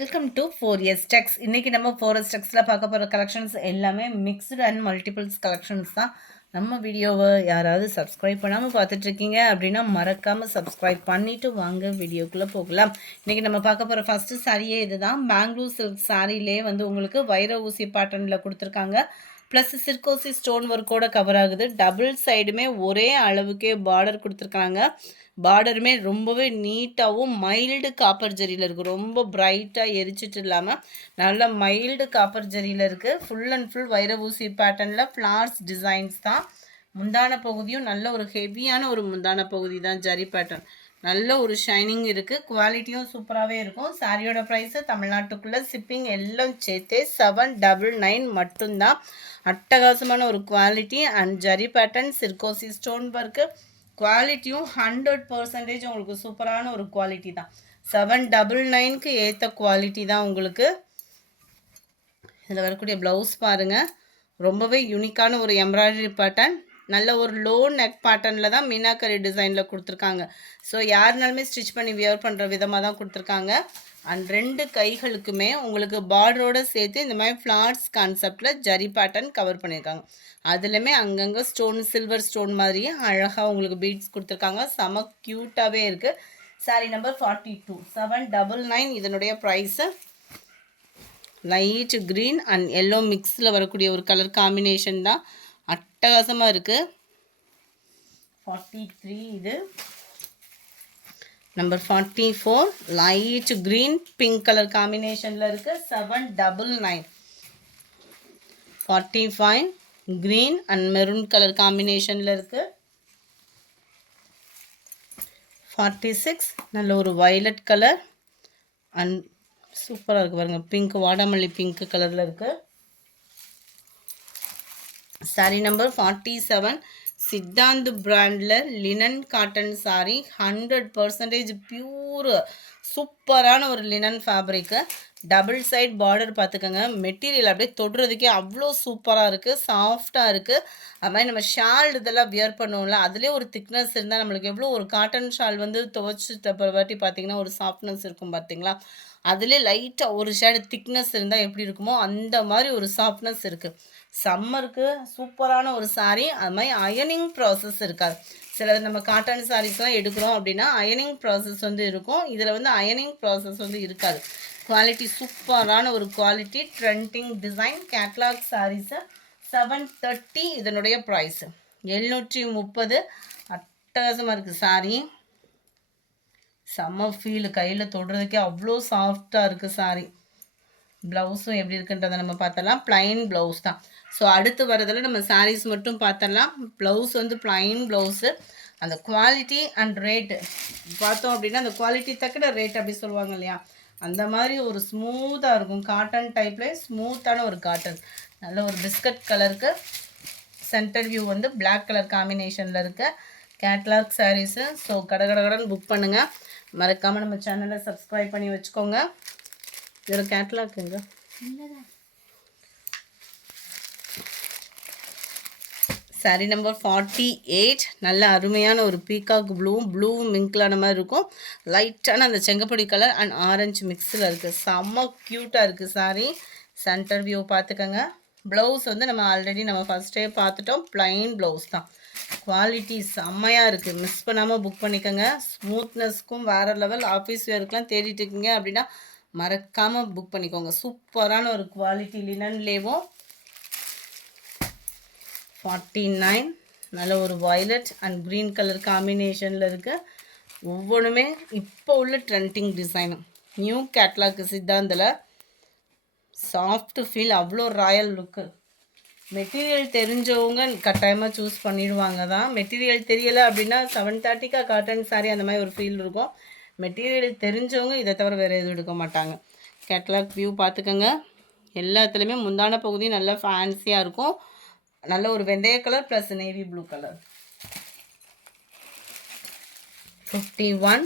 Welcome to 4S Techs. இன்னைக்கு நம்ம 4S Techsல பார்க்க போகிற கலெக்ஷன்ஸ் எல்லாமே மிக்ஸ்டு அண்ட் மல்டிபிள்ஸ் கலெக்ஷன்ஸ் தான். நம்ம வீடியோவை யாராவது சப்ஸ்கிரைப் பண்ணாமல் பார்த்துட்ருக்கீங்க அப்படின்னா மறக்காமல் சப்ஸ்கிரைப் பண்ணிவிட்டு வாங்க வீடியோக்குள்ளே போகலாம். இன்றைக்கி நம்ம பார்க்க போகிற ஃபஸ்ட்டு சாரியே இது தான். பெங்களூர் சில்க் சாரிலே வந்து உங்களுக்கு வைர ஊசி பேட்டர்னில் கொடுத்துருக்காங்க. ப்ளஸ் சிர்கோசி ஸ்டோன் ஒர்க்கோட கவர் ஆகுது. டபுள் சைடுமே ஒரே அளவுக்கே பார்டர் கொடுத்துருக்காங்க. பார்டருமே ரொம்பவே நீட்டாகவும் மைல்டு காப்பர் ஜரியில் இருக்குது. ரொம்ப பிரைட்டாக எரிச்சிட்டு இல்லாமல் நல்ல மைல்டு காப்பர் ஜரியில் இருக்குது. ஃபுல் அண்ட் ஃபுல் வைர ஊசி பேட்டர்னில் ஃப்ளார்ஸ் டிசைன்ஸ் தான். முந்தான பகுதியும் நல்ல ஒரு ஹெவியான ஒரு முந்தான பகுதி தான். ஜரி பேட்டர்ன் நல்ல ஒரு ஷைனிங் இருக்குது. குவாலிட்டியும் சூப்பராகவே இருக்கும். சாரியோட ப்ரைஸு தமிழ்நாட்டுக்குள்ளே ஷிப்பிங் எல்லாம் சேர்த்து 799 மட்டும்தான். அட்டகாசமான ஒரு குவாலிட்டி அண்ட் ஜரி பேட்டர்ன் சிர்கோசி ஸ்டோன் ஒர்க்கு குவாலிட்டியும் 100% உங்களுக்கு சூப்பரான ஒரு குவாலிட்டி தான். 799க்கு ஏற்ற குவாலிட்டி தான் உங்களுக்கு. இதில் வரக்கூடிய ப்ளவுஸ் பாருங்கள், ரொம்பவே யூனிக்கான ஒரு எம்ப்ராய்டரி பேட்டர்ன். நல்ல ஒரு லோ நெக் பேட்டர்னில் தான் மீனாக்கரி டிசைனில் கொடுத்துருக்காங்க. ஸோ யாருனாலுமே ஸ்டிச் பண்ணி வியர் பண்ணுற விதமாக தான் கொடுத்துருக்காங்க. அண்ட் ரெண்டு கைகளுக்குமே உங்களுக்கு பார்டரோடு சேர்த்து இந்த மாதிரி ஃப்ளார்ஸ் கான்செப்டில் ஜரி பேட்டர்ன் கவர் பண்ணியிருக்காங்க. அதுலேயுமே அங்கங்கே ஸ்டோன் சில்வர் ஸ்டோன் மாதிரியே அழகாக உங்களுக்கு பீட்ஸ் கொடுத்துருக்காங்க. செம க்யூட்டாகவே இருக்குது. சாரி நம்பர் 42 799. இதனுடைய price light green and yellow மிக்ஸில் வரக்கூடிய ஒரு கலர் காம்பினேஷன் தான். அட்டகாசமாக இருக்குது. 43 இது. Number 44 light green pink colour காம்பினேஷனில் இருக்குது. 799. 45 க்ரீன் அண்ட் மெரூன் கலர் காம்பினேஷனில் இருக்குது. 46 நல்ல ஒரு வயலட் கலர் அண்ட் சூப்பராக இருக்குது பாருங்கள். பிங்க் வாடாமல்லி பிங்க் கலரில் இருக்குது. சாரி நம்பர் 47 சித்தாந்த் பிராண்டில் லினன் காட்டன் சாரி. 100% பியூர் சூப்பரான ஒரு linen fabric. Double side border பார்த்துக்கோங்க. மெட்டீரியல் அப்படியே தொடுறதுக்கே அவ்வளோ சூப்பராக இருக்குது, சாஃப்டாக இருக்குது. அது மாதிரி நம்ம ஷால் இதெல்லாம் வியர் பண்ணுவோம்ல, அதுலேயே ஒரு திக்னஸ் இருந்தால் நம்மளுக்கு எவ்வளோ ஒரு காட்டன் ஷால் வந்து துவைச்சி வாட்டி பார்த்திங்கன்னா ஒரு சாஃப்ட்னஸ் இருக்கும் பார்த்திங்களா. அதுலேயே லைட்டாக ஒரு ஷேடு திக்னஸ் இருந்தால் எப்படி இருக்குமோ அந்த மாதிரி ஒரு சாஃப்ட்னஸ் இருக்குது. சம்மருக்கு சூப்பரான ஒரு சாரீ. அது மாதிரி அயனிங் ப்ராசஸ் இருக்காது. சில நம்ம காட்டன் சாரீஸ்லாம் எடுக்கிறோம் அப்படின்னா அயனிங் ப்ராசஸ் வந்து இருக்கும். இதில் வந்து அயனிங் ப்ராசஸ் வந்து இருக்காது. குவாலிட்டி சூப்பரான ஒரு quality. Trending design catalogue saris 730. இதனுடைய ப்ரைஸு 730. அட்டகாசமாக இருக்குது சாரீ. செம்ம ஃபீல், கையில் தொடுறதுக்கே அவ்வளோ சாஃப்டாக இருக்குது சாரீ. ப்ளவுஸும் எப்படி இருக்குன்றதை நம்ம பார்த்தலாம். ப்ளைன் ப்ளவுஸ் தான். ஸோ அடுத்து வரதில் நம்ம சாரீஸ் மட்டும் பார்த்தலாம். ப்ளவுஸ் வந்து ப்ளைன் ப்ளவுஸு. அந்த குவாலிட்டி அண்ட் ரேட்டு பார்த்தோம் அப்படின்னா அந்த குவாலிட்டி தக்கன ரேட் அப்படி சொல்லுவாங்க இல்லையா, அந்த மாதிரி ஒரு ஸ்மூத்தாக இருக்கும். காட்டன் டைப்லேயே ஸ்மூத்தான ஒரு காட்டன். நல்ல ஒரு பிஸ்கட் கலருக்கு சென்டர் வியூ வந்து பிளாக் கலர் காம்பினேஷனில் இருக்க கேட்லாக் சாரீஸு. ஸோ கடன் புக் பண்ணுங்கள். மறக்காமல் நம்ம சேனலை சப்ஸ்கிரைப் பண்ணி வச்சுக்கோங்க. இதோட கேட்லாக் எங்க? சாரி நம்பர் 48 நல்ல அருமையான ஒரு பீகாக் ப்ளூ மிங்க்லான மாதிரி இருக்கும். லைட்டான அந்த செங்கப்பொடி கலர் அண்ட் ஆரஞ்சு மிக்ஸில் இருக்குது. செம்ம க்யூட்டாக இருக்குது சாரி. சென்டர் வியூ பார்த்துக்கோங்க. ப்ளவுஸ் வந்து நம்ம ஆல்ரெடி நம்ம ஃபஸ்ட்டே பார்த்துட்டோம். ப்ளைன் ப்ளவுஸ் தான். குவாலிட்டி செம்மையாக இருக்குது. மிஸ் பண்ணாமல் புக் பண்ணிக்கோங்க. ஸ்மூத்னஸ்க்கும் வேறு லெவல். ஆஃபீஸ் வேர்க்கெலாம் தேடிட்டு இருக்கீங்க அப்படின்னா மறக்காமல் புக் பண்ணிக்கோங்க. சூப்பரான ஒரு குவாலிட்டி லினன்லேவும். 49 நல்ல ஒரு வயலட் அண்ட் க்ரீன் கலர் காம்பினேஷனில் இருக்குது. ஒவ்வொன்றுமே இப்போ உள்ள ட்ரெண்டிங் டிசைனு. நியூ கேட்லாக் சித்தாந்தில் சாஃப்ட் ஃபீல், அவ்வளோ ராயல் லுக்கு. மெட்டீரியல் தெரிஞ்சவங்க கட்டாயமாக சூஸ் பண்ணிடுவாங்க தான். மெட்டீரியல் தெரியலை அப்படின்னா 730 காட்டன் சாரி அந்த மாதிரி ஒரு ஃபீல் இருக்கும். மெட்டீரியல் தெரிஞ்சவங்க இதை தவிர வேறு எதுவும் எடுக்க மாட்டாங்க. கேட்லாக் வியூ பார்த்துக்கோங்க. எல்லாத்துலேயுமே முந்தான பகுதி நல்லா ஃபேன்சியாக இருக்கும். நல்ல ஒரு வெந்தய colour plus navy blue colour. 51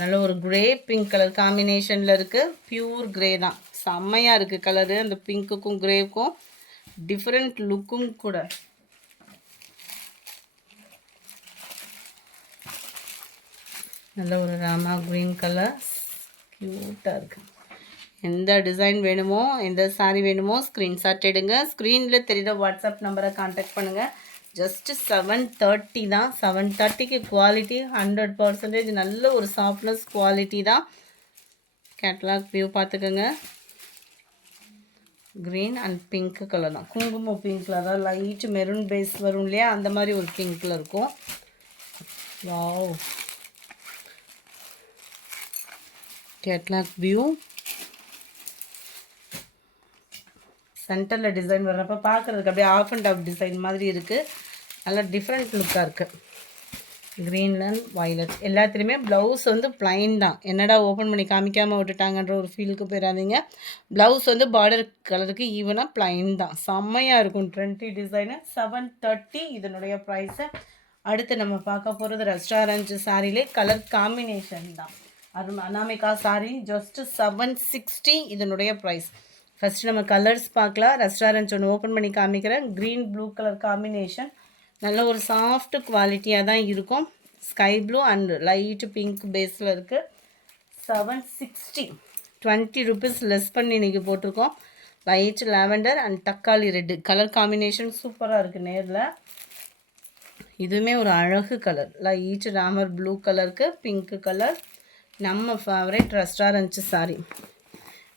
நல்ல ஒரு கிரே பிங்க் கலர் காம்பினேஷனில் இருக்குது. பியூர் கிரே தான். செம்மையாக இருக்குது கலரு. அந்த பிங்க்குக்கும் கிரேவுக்கும் டிஃப்ரெண்ட் லுக்கும் கூட. நல்ல ஒரு ராமா க்ரீன் கலர் க்யூட்டாக இருக்குது. எந்த டிசைன் வேணுமோ எந்த சாரீ வேணுமோ ஸ்க்ரீன்ஷாட் எடுங்க. ஸ்க்ரீனில் தெரியுற வாட்ஸ்அப் நம்பரை கான்டாக்ட் பண்ணுங்கள். ஜஸ்ட்டு 730 தான். 730க்கு குவாலிட்டி 100% நல்ல ஒரு சாஃப்ட்னஸ் குவாலிட்டி தான். கேட்லாக் வியூ பார்த்துக்கோங்க. க்ரீன் அண்ட் பிங்க் கலர் தான். குங்குமம் பிங்க்கில் தான் லைட் மெரூன் பேஸ் வரும் இல்லையா, அந்த மாதிரி ஒரு பிங்க்கில் இருக்கும். Wow, catalogue view. சென்டரில் டிசைன் வர்றப்போ பார்க்குறதுக்கு அப்படியே ஆஃப் அண்ட் ஆஃப் டிசைன் மாதிரி இருக்குது. நல்லா டிஃப்ரெண்ட் லுக்காக இருக்குது. க்ரீன் அண்ட் வயலட் எல்லாத்துலேயுமே ப்ளவுஸ் வந்து ப்ளைன் தான். என்னடா ஓப்பன் பண்ணி காமிக்காமல் விட்டுட்டாங்கன்ற ஒரு ஃபீலுக்கு போயிடாதீங்க. ப்ளவுஸ் வந்து பார்டர் கலருக்கு ஈவனாக ப்ளைன் தான். செம்மையாக இருக்கும். 20 டிசைனு 730 இதனுடைய ப்ரைஸு. அடுத்து நம்ம பார்க்க போகிறது ரெஸ்டாரண்ட் சாரிலே கலர் காம்பினேஷன் தான். அது அனாமிகா சாரி ஜஸ்ட்டு 760 இதனுடைய ப்ரைஸ். ஃபஸ்ட்டு நம்ம கலர்ஸ் பார்க்கலாம். ரெஸ்டாரண்ட் ஒன்று ஓப்பன் பண்ணி காமிக்கிறேன். க்ரீன் ப்ளூ கலர் காம்பினேஷன் நல்ல ஒரு சாஃப்ட் குவாலிட்டியாக தான் இருக்கும். Sky blue and light pink பேஸில் இருக்குது. 760 20 ருபீஸ் லெஸ் பண்ணி இன்றைக்கி போட்டிருக்கோம். லைட் லாவெண்டர் அண்ட் தக்காளி ரெட்டு கலர் காம்பினேஷன் சூப்பராக இருக்குது. நேரில் இதுவுமே ஒரு அழகு கலர். லைட் ராமர் ப்ளூ கலருக்கு பிங்க்கு கலர். நம்ம ஃபேவரட் ரெஸ்டாரண்ட் சாரி.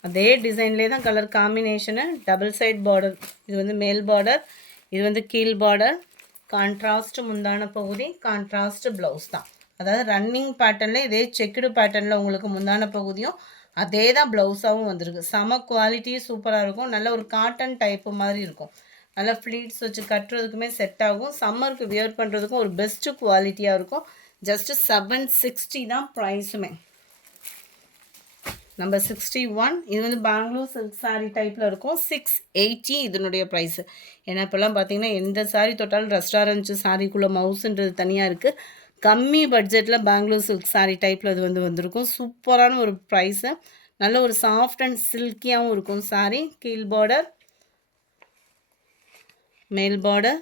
அதே டிசைன்லேயே தான் colour combination. Double side border. இது வந்து மேல் பார்டர், இது வந்து கீழ் பார்டர். கான்ட்ராஸ்ட் முந்தான பகுதி, கான்ட்ராஸ்ட் ப்ளவுஸ் தான். அதாவது ரன்னிங் பேட்டர்னில் இதே செக்குடு பேட்டர்னில் உங்களுக்கு முந்தான பகுதியும் அதே தான் ப்ளவுஸாகவும் வந்திருக்கு. செம குவாலிட்டியும் சூப்பராக இருக்கும். நல்ல ஒரு காட்டன் டைப்பு மாதிரி இருக்கும். நல்லா ஃப்ளீட்ஸ் வச்சு கட்டுறதுக்குமே செட் ஆகும். சம்மருக்கு வியர் பண்ணுறதுக்கும் ஒரு பெஸ்ட்டு குவாலிட்டியாக இருக்கும். ஜஸ்ட்டு 760 தான் ப்ரைஸுமே. நம்பர் 61 இது வந்து பெங்களூர் சில்க் சாரீ டைப்பில் இருக்கும். 680 இதனுடைய ப்ரைஸு. ஏன்னா இப்போல்லாம் பார்த்தீங்கன்னா எந்த சாரீ தொட்டாலும் ரெஸ்டாரண்ட்ஸு சாரீக்குள்ளே மவுஸுன்றது தனியாக இருக்குது. கம்மி பட்ஜெட்டில் பெங்களூர் சில்க் சாரீ டைப்பில் இது வந்து வந்திருக்கும். சூப்பரான ஒரு ப்ரைஸு. நல்ல ஒரு சாஃப்ட் அண்ட் சில்கியாகவும் இருக்கும் சாரீ. கீழ் பார்டர், மேல் பார்டர்,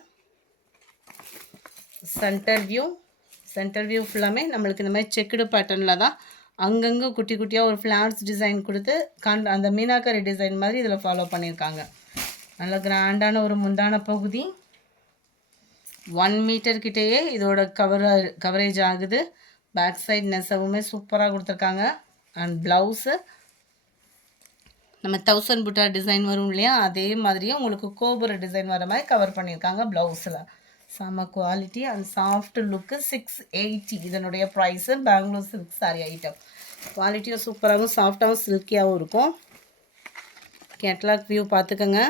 சென்டர் வியூ ஃபுல்லாமே நம்மளுக்கு இந்த மாதிரி செக்குடு பேட்டர்னில் தான். அங்கங்கே குட்டி குட்டியாக ஒரு ஃப்ளார்ஸ் டிசைன் கொடுத்து அந்த மீனாக்கரி டிசைன் மாதிரி இதில் ஃபாலோ பண்ணியிருக்காங்க. நல்ல கிராண்டான ஒரு முந்தான பகுதி. 1 மீட்டர் கிட்டேயே இதோட கவரேஜ் ஆகுது. பேக் சைட் நெசவுமே சூப்பராக கொடுத்துருக்காங்க. அண்ட் ப்ளவுஸு நம்ம 1000 புட்டா டிசைன் வரும் இல்லையா, அதே மாதிரியே உங்களுக்கு கோபுர டிசைன் வர மாதிரி கவர் பண்ணியிருக்காங்க ப்ளவுஸில். செம குவாலிட்டி அண்ட் சாஃப்ட் லுக்கு. 680 இதனுடைய price. Bangalore silk sari item. குவாலிட்டியும் சூப்பராகவும் சாஃப்டாகவும் சில்கியாகவும் இருக்கும். கேட்லாக் வியூ பார்த்துக்கோங்க.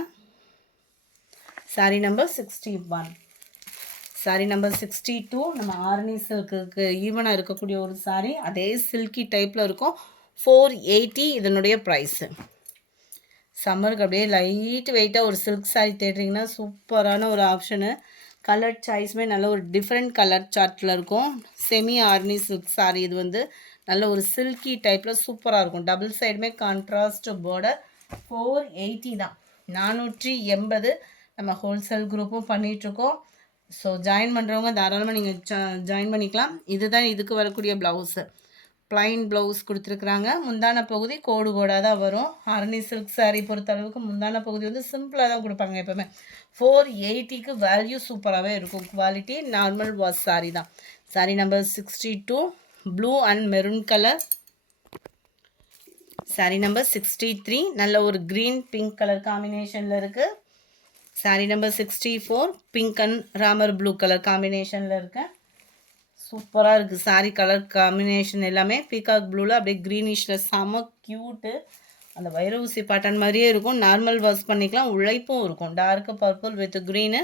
சாரி நம்பர் 61. சாரி நம்பர் 62 நம்ம ஆரணி சில்க்குக்கு ஈவனாக இருக்கக்கூடிய ஒரு சாரி. அதே சில்கி டைப்பில் இருக்கும். 480 இதனுடைய ப்ரைஸு. சம்மருக்கு அப்படியே லைட் வெயிட்டாக ஒரு சில்க் சாரி தேடுறீங்கன்னா சூப்பரான ஒரு ஆப்ஷனு. கலர் சாய்ஸுமே நல்ல ஒரு டிஃப்ரெண்ட் கலர் சார்ட்டில் இருக்கும். Semi Arni silk sorry. இது வந்து நல்ல ஒரு சில்கி டைப்பில் சூப்பராக இருக்கும். டபுள் சைடுமே கான்ட்ராஸ்ட் பார்டர். 480 தான். 480 நம்ம ஹோல்சேல் குரூப்பும் பண்ணிகிட்ருக்கோம். ஸோ ஜாயின் பண்ணுறவங்க தாராளமாக நீங்கள் ஜாயின் பண்ணிக்கலாம். இதுதான் இதுக்கு வரக்கூடிய ப்ளவுஸு. ப்ளைன் ப்ளவுஸ் கொடுத்துருக்குறாங்க. முந்தான பகுதி கோடாக தான் வரும். ஆரணி சில்க் சாரீ பொறுத்தளவுக்கு முந்தான பகுதி வந்து சிம்பிளாக தான் கொடுப்பாங்க எப்போவுமே. 480க்கு வேல்யூ சூப்பராகவே இருக்கும். குவாலிட்டி நார்மல் வாஷ் சாரீ தான். Sari number 62 blue and maroon colour. Sari number 63 நல்ல ஒரு க்ரீன் பிங்க் கலர் காம்பினேஷனில் இருக்குது. Sari number 64 pink and Ramar blue colour காம்பினேஷனில் இருக்குது. சூப்பராக இருக்குது. சாரீ கலர் காம்பினேஷன் எல்லாமே பீகாக் ப்ளூவில் அப்படியே க்ரீனிஷில் செம க்யூட்டு. அந்த வைர ஊசி பேட்டர்ன் மாதிரியே இருக்கும். நார்மல் வாஷ் பண்ணிக்கலாம். உழைப்பும் இருக்கும். Dark purple with green.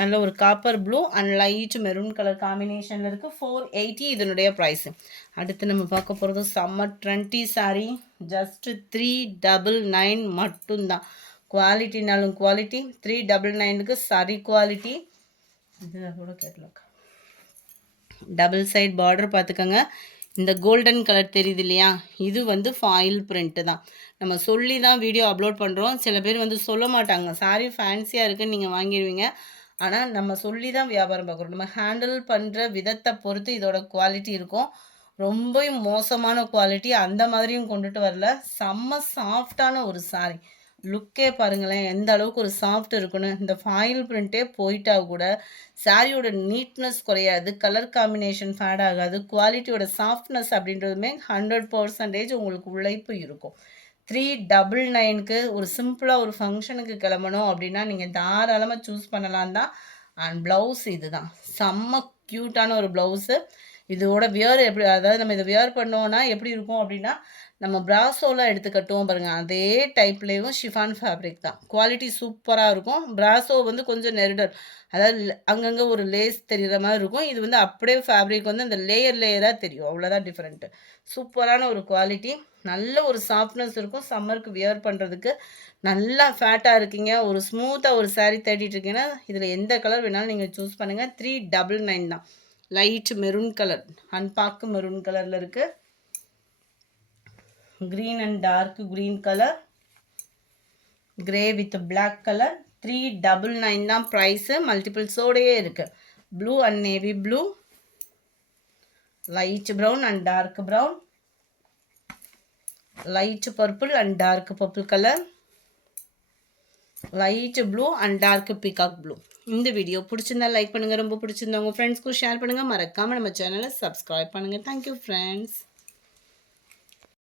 நல்ல ஒரு copper blue and light maroon colour காம்பினேஷனில் இருக்குது. 480 இதனுடைய ப்ரைஸு. அடுத்து நம்ம பார்க்க போகிறது சம்மர் 20 சாரீ. ஜஸ்ட்டு 399 மட்டும்தான். குவாலிட்டினாலும் குவாலிட்டி. 399க்கு சாரி குவாலிட்டி. இது கூட கேட்லாக். டபுள் சைட் பார்டர் பார்த்துக்கோங்க. இந்த கோல்டன் கலர் தெரியுது இல்லையா, இது வந்து ஃபாயில் பிரிண்ட்டு தான். நம்ம சொல்லி தான் வீடியோ அப்லோட் பண்ணுறோம். சில பேர் வந்து சொல்ல மாட்டாங்க. சாரி ஃபேன்சியாக இருக்குன்னு நீங்கள் வாங்கிடுவீங்க. ஆனால் நம்ம சொல்லி தான் வியாபாரம் பார்க்குறோம். நம்ம ஹேண்டில் பண்ணுற விதத்தை பொறுத்து இதோட குவாலிட்டி இருக்கும். ரொம்பவும் மோசமான குவாலிட்டி அந்த மாதிரியும் கொண்டுட்டு வரல. செம்ம சாஃப்ட்டான ஒரு சாரி. லுக்கே பாருங்களேன், எந்த அளவுக்கு ஒரு சாஃப்ட் இருக்குன்னு. இந்த ஃபாயில் பிரிண்ட்டே போயிட்டா கூட சாரியோட நீட்னஸ் குறையாது. கலர் காம்பினேஷன் ஃபேட் ஆகாது. குவாலிட்டியோட சாஃப்ட்னஸ் அப்படின்றதுமே 100% உங்களுக்கு உழைப்பு இருக்கும். 399க்கு ஒரு சிம்பிளா ஒரு ஃபங்ஷனுக்கு கிளம்பணும் அப்படின்னா, நீங்க தாராளமா சூஸ் பண்ணலாம் தான். அண்ட் ப்ளவுஸ் இதுதான். செம்ம கியூட்டான ஒரு ப்ளவுஸு. இதோட வியர் எப்படி அதாவது நம்ம இத வியர் பண்ணோம்னா எப்படி இருக்கும் அப்படின்னா, நம்ம பிராசோலாம் எடுத்து கட்டுவோம் பாருங்க, அதே டைப்லேயும் ஷிஃபான் ஃபேப்ரிக் தான். குவாலிட்டி சூப்பரா இருக்கும். பிராசோ வந்து கொஞ்சம் நெருடல். அதாவது அங்கங்க ஒரு லேஸ் தெரியிற மாரி இருக்கும். இது வந்து அப்படியே ஃபேப்ரிக் வந்து அந்த லேயரா தெரியும். அவ்வளோதான் டிஃபரெண்ட்டு. சூப்பரான ஒரு குவாலிட்டி. நல்ல ஒரு சாஃப்ட்னஸ் இருக்கும். சம்மருக்கு வியர் பண்ணுறதுக்கு. நல்லா ஃபேட்டா இருக்கீங்க, ஒரு ஸ்மூத்தா ஒரு சாரி தேடிட்டு இருக்கீங்கன்னா, இதில எந்த கலர் வேணாலும் நீங்க சூஸ் பண்ணுங்க. 399 தான். Light maroon colour. அன்பாக்கு மெரூன் கலர்ல இருக்கு. Green and dark green colour. Grey with black colour. 399 தான் ப்ரைஸு. மல்டிபிள்ஸோடையே இருக்கு. Blue and navy blue. Light brown and dark brown. Light purple and dark purple colour. Light blue and dark peacock blue. இந்த video பிடிச்சிருந்தா like பண்ணுங்கள். ரொம்ப பிடிச்சிருந்தா உங்கள் ஃப்ரெண்ட்ஸ்க்கும் ஷேர் பண்ணுங்கள். மறக்காமல் நம்ம சேனலை சப்ஸ்கிரைப் பண்ணுங்கள். Thank you friends.